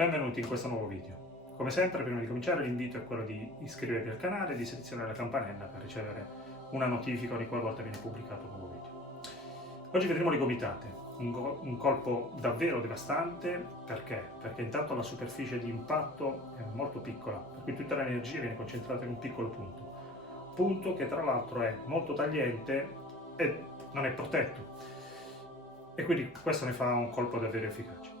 Benvenuti in questo nuovo video. Come sempre, prima di cominciare l'invito è quello di iscrivervi al canale e di selezionare la campanella per ricevere una notifica ogni qualvolta viene pubblicato un nuovo video. Oggi vedremo le gomitate, un colpo davvero devastante. Perché? Perché intanto la superficie di impatto è molto piccola, per cui tutta l'energia viene concentrata in un piccolo punto che tra l'altro è molto tagliente e non è protetto, e quindi questo ne fa un colpo davvero efficace.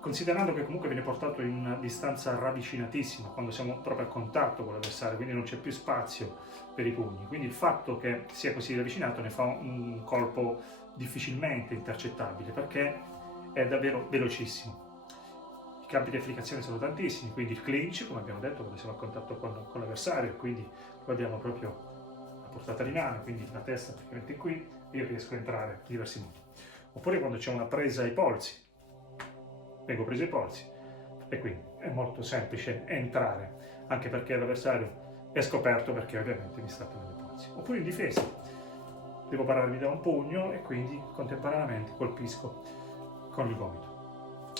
Considerando che comunque viene portato in una distanza ravvicinatissima quando siamo proprio a contatto con l'avversario, quindi non c'è più spazio per i pugni, quindi il fatto che sia così ravvicinato ne fa un colpo difficilmente intercettabile, perché è davvero velocissimo. I campi di applicazione sono tantissimi, quindi il clinch, come abbiamo detto, quando siamo a contatto con l'avversario, quindi lo abbiamo proprio a portata di mano, quindi la testa praticamente qui, e io riesco a entrare in diversi modi. Oppure quando c'è una presa ai polsi, vengo preso ai polsi e quindi è molto semplice entrare, anche perché l'avversario è scoperto, perché ovviamente mi sta prendendo i polsi. Oppure in difesa, devo pararmi da un pugno e quindi contemporaneamente colpisco con il gomito.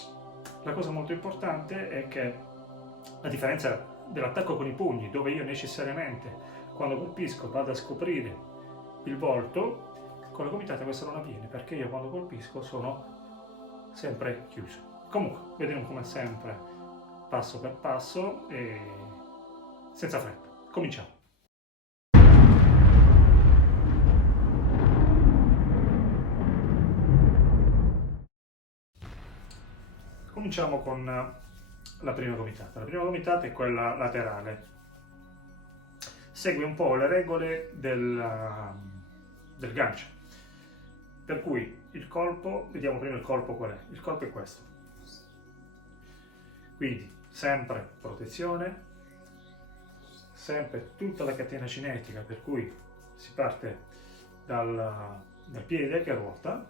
La cosa molto importante è che, a differenza dell'attacco con i pugni, dove io necessariamente quando colpisco vado a scoprire il volto, con la gomitata questo non avviene, perché io quando colpisco sono sempre chiuso. Comunque, vedremo come sempre, passo per passo e senza fretta. Cominciamo. Cominciamo con la prima gomitata. La prima gomitata è quella laterale. Segue un po' le regole del gancio. Per cui il colpo, vediamo prima il colpo qual è. Il colpo è questo. Quindi sempre protezione, sempre tutta la catena cinetica, per cui si parte dal piede che ruota,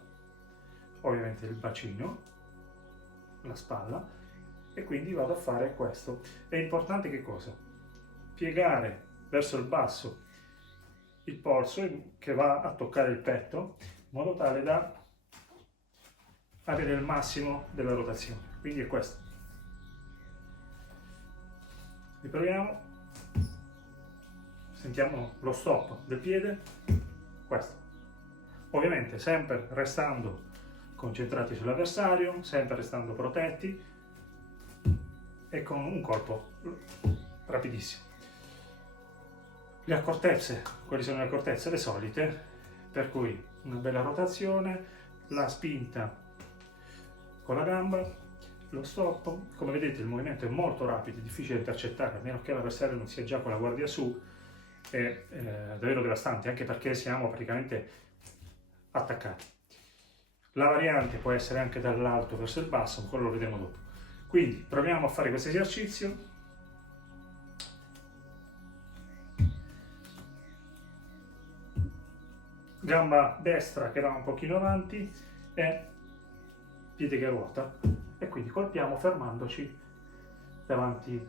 ovviamente il bacino, la spalla, e quindi vado a fare questo. È importante che cosa? Piegare verso il basso il polso che va a toccare il petto, in modo tale da avere il massimo della rotazione. Quindi è questo. Riproviamo, sentiamo lo stop del piede, questo. Ovviamente sempre restando concentrati sull'avversario, sempre restando protetti e con un colpo rapidissimo. Le accortezze, quali sono le accortezze? Le solite, per cui una bella rotazione, la spinta con la gamba, lo stop. Come vedete il movimento è molto rapido, è difficile intercettare, a meno che l'avversario non sia già con la guardia su, è davvero devastante, anche perché siamo praticamente attaccati. La variante può essere anche dall'alto verso il basso, ma quello lo vedremo dopo. Quindi proviamo a fare questo esercizio. Gamba destra che va un pochino avanti e piede che ruota, e quindi colpiamo fermandoci davanti,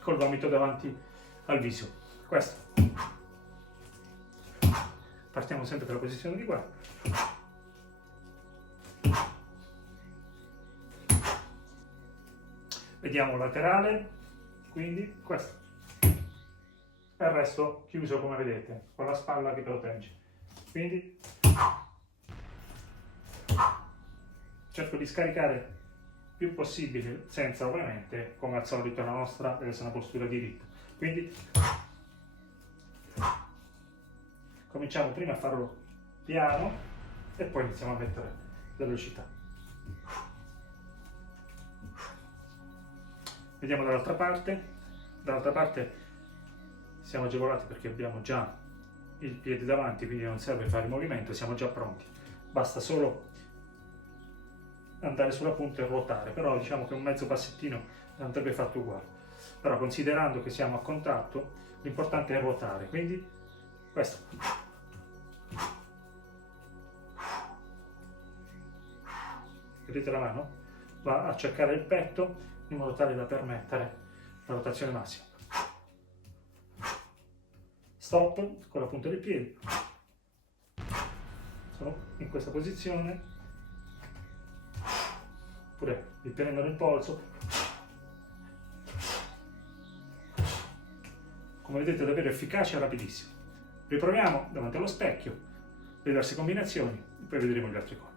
col gomito davanti al viso. Questo. Partiamo sempre dalla posizione di guardia. Vediamo laterale, quindi questo. E il resto chiuso, come vedete, con la spalla che protegge. Quindi cerco di scaricare il più possibile, senza ovviamente, come al solito, la nostra deve essere una postura diritta. Quindi cominciamo prima a farlo piano e poi iniziamo a mettere velocità. Vediamo dall'altra parte. Dall'altra parte siamo agevolati perché abbiamo già il piede davanti, quindi non serve fare il movimento, siamo già pronti. Basta solo andare sulla punta e ruotare, però diciamo che un mezzo passettino andrebbe fatto uguale. Però considerando che siamo a contatto, l'importante è ruotare, quindi questo. Vedete la mano? Va a cercare il petto in modo tale da permettere la rotazione massima. Stop con la punta del piede. Sono in questa posizione. oppure vi prendo nel polso. Come vedete, davvero efficace e rapidissimo. Riproviamo davanti allo specchio le diverse combinazioni e poi vedremo gli altri colpi.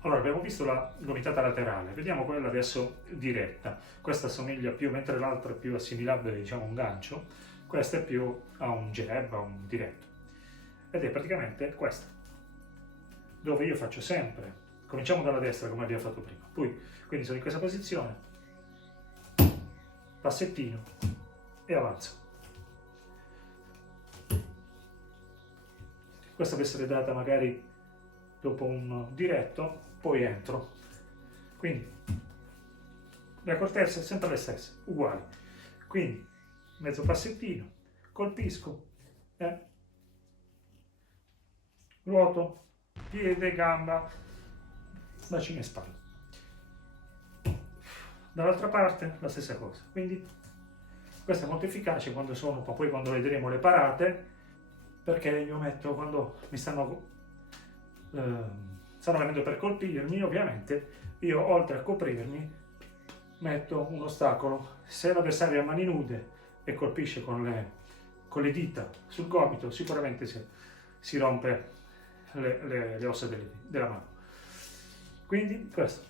Allora, abbiamo visto la gomitata laterale, vediamo quella adesso diretta. Questa assomiglia più, mentre l'altra è più assimilabile, diciamo, a un gancio, questa è più a un jab, a un diretto. Ed è praticamente questa, dove io faccio sempre, cominciamo dalla destra come abbiamo fatto prima, poi, quindi sono in questa posizione, passettino e avanzo. Questa può essere data magari dopo un diretto, poi entro. Quindi le accortezze sempre le stesse, uguali. Quindi mezzo passettino, colpisco, ruoto, piede, gamba, bacino e spalla. Dall'altra parte la stessa cosa. Quindi questo è molto efficace quando sono, poi quando vedremo le parate, perché io metto quando mi stanno venendo per colpirmi, ovviamente io oltre a coprirmi metto un ostacolo. Se l'avversario è a mani nude e colpisce con le dita sul gomito, sicuramente si rompe le ossa della mano. Quindi questo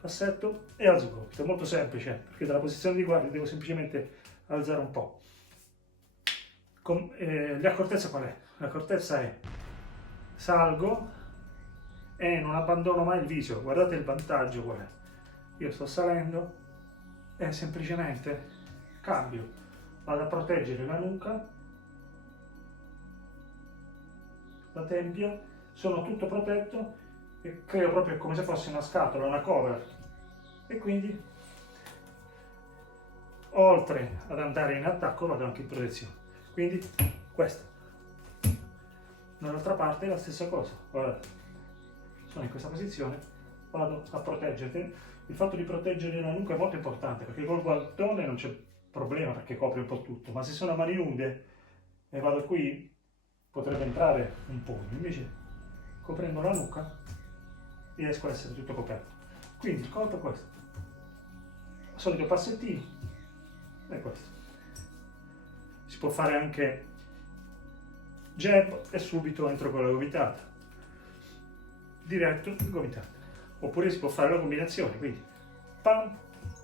passetto e alzo il gomito, è molto semplice, perché dalla posizione di guardia devo semplicemente alzare un po'. L'accortezza qual è? L'accortezza è salgo e non abbandono mai il viso. Guardate il vantaggio qual è. Io sto salendo e semplicemente cambio, vado a proteggere la nuca, la tempia, sono tutto protetto e creo proprio come se fosse una scatola, una cover, e quindi oltre ad andare in attacco vado anche in protezione. Quindi questa. Dall'altra parte è la stessa cosa. Guardate, sono in questa posizione, vado a proteggerti. Il fatto di proteggere la nuca è molto importante, perché col guantone non c'è problema perché copre un po' tutto, ma se sono a mani nude e vado qui potrebbe entrare un pugno, invece coprendo la nuca riesco a essere tutto coperto. Quindi il colpo è questo, il solito passettino è questo. Si può fare anche jab e subito entro con la gomitata, diretto, gomitata, oppure si può fare la combinazione, quindi pam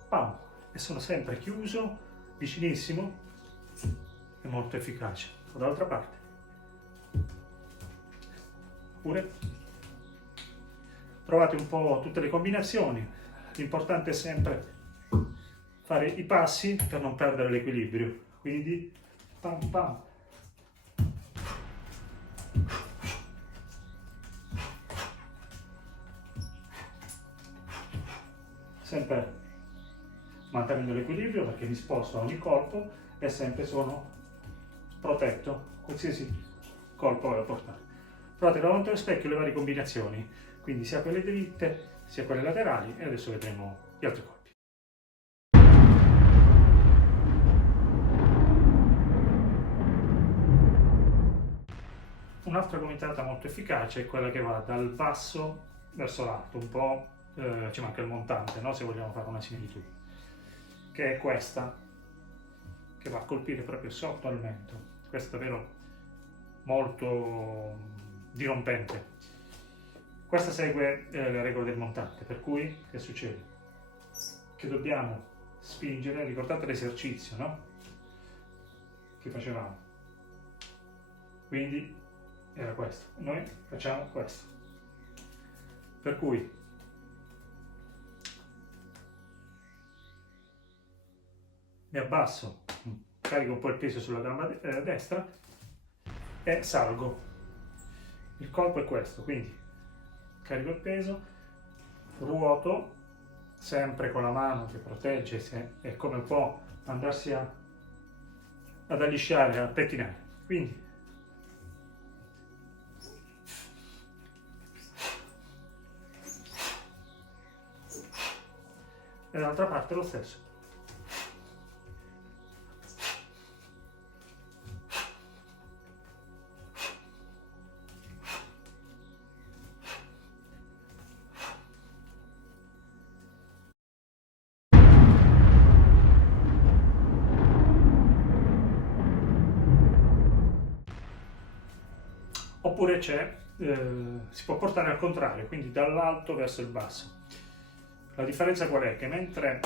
pam, e sono sempre chiuso, vicinissimo, è molto efficace. Dall'altra parte, oppure provate un po' tutte le combinazioni. L'importante è sempre fare i passi per non perdere l'equilibrio, quindi pam pam, sempre mantenendo l'equilibrio, perché mi sposto a ogni colpo e sempre sono protetto qualsiasi colpo vado a portare. Provate davanti allo specchio le varie combinazioni, quindi sia quelle dritte sia quelle laterali, e adesso vedremo gli altri colpi. Un'altra gomitata molto efficace è quella che va dal basso verso l'alto, un po' ci manca il montante, no? Se vogliamo fare una similitudine, che è questa, che va a colpire proprio sotto al mento. Questo è davvero molto dirompente. Questa segue le regole del montante, per cui che succede? Che dobbiamo spingere, ricordate l'esercizio, no? Che facevamo. Quindi era questo, noi facciamo questo. Per cui mi abbasso, carico un po' il peso sulla gamba destra e salgo. Il colpo è questo, quindi carico il peso, ruoto, sempre con la mano che protegge, è come un po' andarsi ad allisciare, a pettinare. Quindi e dall'altra parte lo stesso. Oppure si può portare al contrario, quindi dall'alto verso il basso. La differenza qual è? Che mentre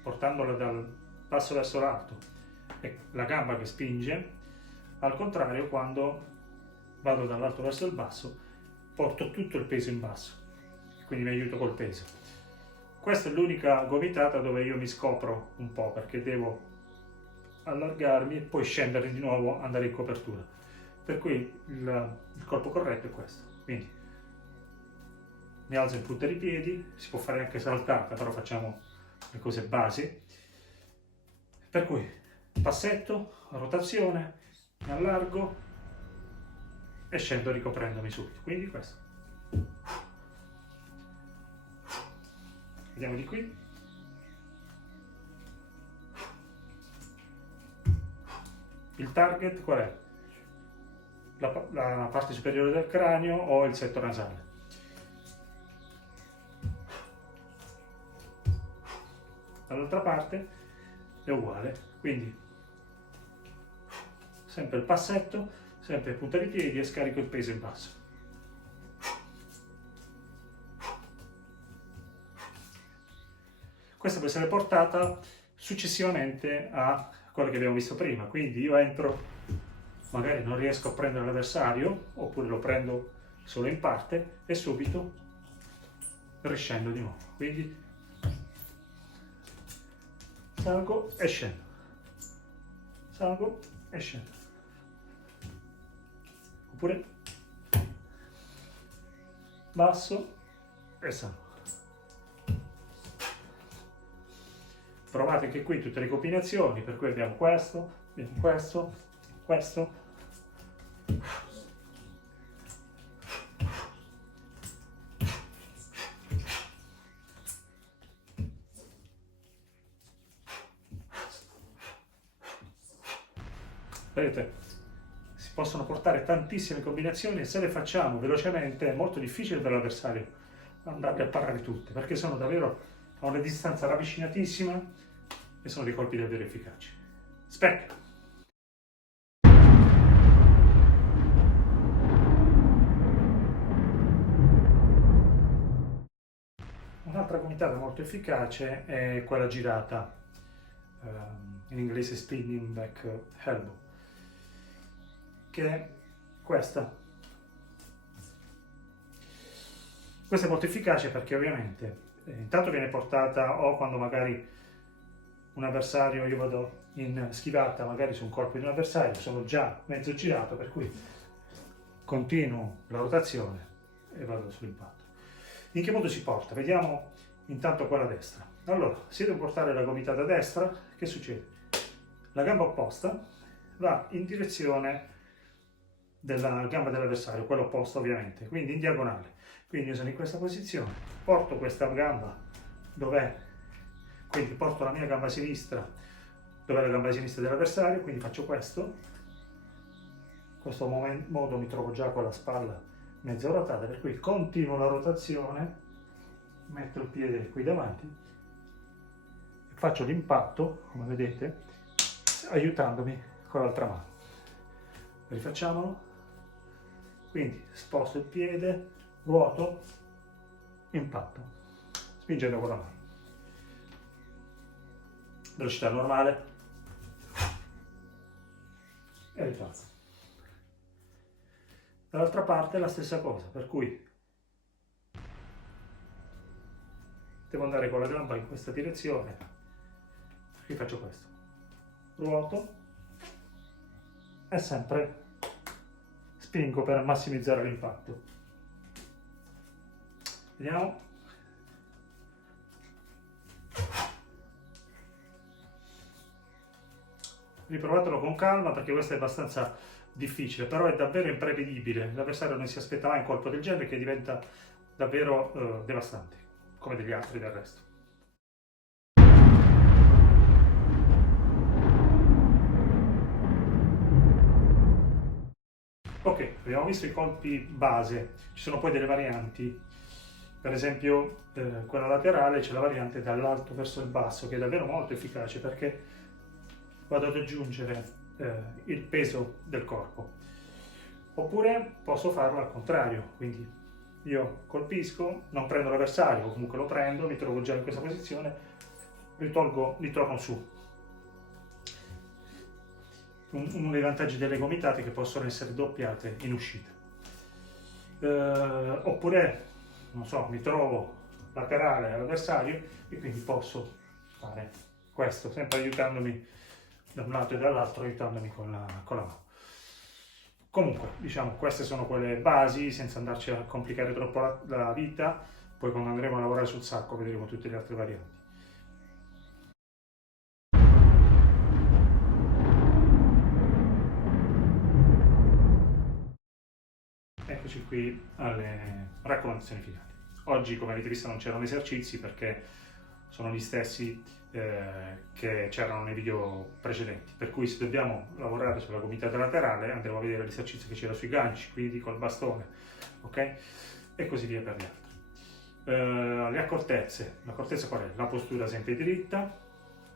portandola dal basso verso l'alto è la gamba che spinge, al contrario quando vado dall'alto verso il basso porto tutto il peso in basso, quindi mi aiuto col peso. Questa è l'unica gomitata dove io mi scopro un po', perché devo allargarmi e poi scendere di nuovo, andare in copertura. Per cui il colpo corretto è questo. Quindi mi alzo in punta di piedi, si può fare anche saltata, però facciamo le cose basi. Per cui passetto, rotazione, mi allargo e scendo ricoprendomi subito. Quindi questo. Vediamo di qui. Il target qual è? La parte superiore del cranio o il setto nasale. Dall'altra parte è uguale, quindi sempre il passetto, sempre punta di piedi e scarico il peso in basso. Questa può essere portata successivamente a quello che abbiamo visto prima, quindi io entro, magari non riesco a prendere l'avversario, oppure lo prendo solo in parte e subito riscendo di nuovo. Quindi salgo e scendo, salgo e scendo, oppure basso e salgo. Provate anche qui tutte le combinazioni, per cui abbiamo questo, questo, questo. Vedete, si possono portare tantissime combinazioni e se le facciamo velocemente è molto difficile per l'avversario andarle a parare tutte, perché sono davvero a una distanza ravvicinatissima e sono dei colpi davvero efficaci. Specchio. Un'altra gomitata molto efficace è quella girata, in inglese spinning back elbow, che è questa. Questa è molto efficace perché ovviamente intanto viene portata o quando magari un avversario, io vado in schivata magari su un colpo di un avversario, sono già mezzo girato, per cui continuo la rotazione e vado sull'impatto. In che modo si porta? Vediamo intanto quella destra. Allora, se devo portare la gomitata destra, che succede? La gamba opposta va in direzione della gamba dell'avversario, quella opposta ovviamente, quindi in diagonale. Quindi io sono in questa posizione, porto questa gamba dov'è, quindi porto la mia gamba sinistra dov'è la gamba sinistra dell'avversario, quindi faccio questo. In questo modo mi trovo già con la spalla mezzo rotata, per cui continuo la rotazione, metto il piede qui davanti e faccio l'impatto, come vedete, aiutandomi con l'altra mano. Rifacciamolo. Quindi sposto il piede, ruoto, impatto, spingendo con la mano. Velocità normale e ritorno. Dall'altra parte la stessa cosa, per cui devo andare con la gamba in questa direzione, qui faccio questo, ruoto e sempre spingo per massimizzare l'impatto. Vediamo. Riprovatelo con calma perché questo è abbastanza difficile, però è davvero imprevedibile. L'avversario non si aspetta mai un colpo del genere che diventa davvero devastante, come degli altri del resto. Ok, abbiamo visto i colpi base, ci sono poi delle varianti, per esempio quella laterale c'è la variante dall'alto verso il basso che è davvero molto efficace perché vado ad aggiungere il peso del corpo. Oppure posso farlo al contrario, quindi io colpisco, non prendo l'avversario, o comunque lo prendo, mi trovo già in questa posizione, ritorno su. Uno dei vantaggi delle gomitate è che possono essere doppiate in uscita. Oppure, non so, mi trovo laterale all'avversario e quindi posso fare questo, sempre aiutandomi da un lato e dall'altro, aiutandomi con la mano. Comunque, diciamo, queste sono quelle basi, senza andarci a complicare troppo la vita. Poi quando andremo a lavorare sul sacco vedremo tutte le altre varianti. Eccoci qui alle raccomandazioni finali. Oggi, come avete visto, non c'erano esercizi perché sono gli stessi che c'erano nei video precedenti, per cui se dobbiamo lavorare sulla gomitata laterale andremo a vedere l'esercizio che c'era sui ganci, quindi col bastone, ok? E così via per gli altri. Le accortezze, l'accortezza qual è? La postura sempre dritta,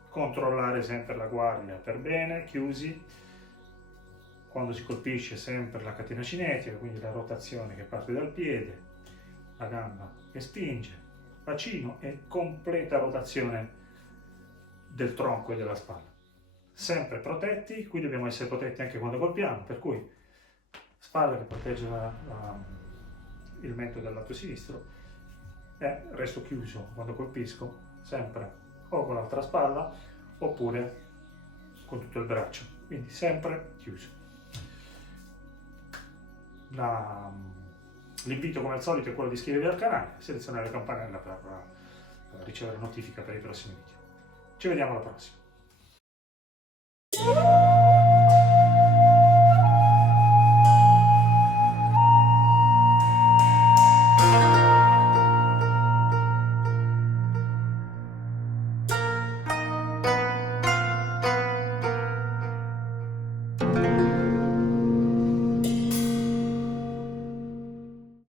controllare sempre la guardia per bene, chiusi, quando si colpisce sempre la catena cinetica, quindi la rotazione che parte dal piede, la gamba che spinge, bacino e completa rotazione del tronco e della spalla. Sempre protetti, qui dobbiamo essere protetti anche quando colpiamo, per cui spalla che protegge il mento dal lato sinistro e resto chiuso quando colpisco, sempre o con l'altra spalla oppure con tutto il braccio, quindi sempre chiuso. L'invito come al solito è quello di iscrivervi al canale, selezionare la campanella per ricevere notifica per i prossimi video. Ci vediamo alla prossima.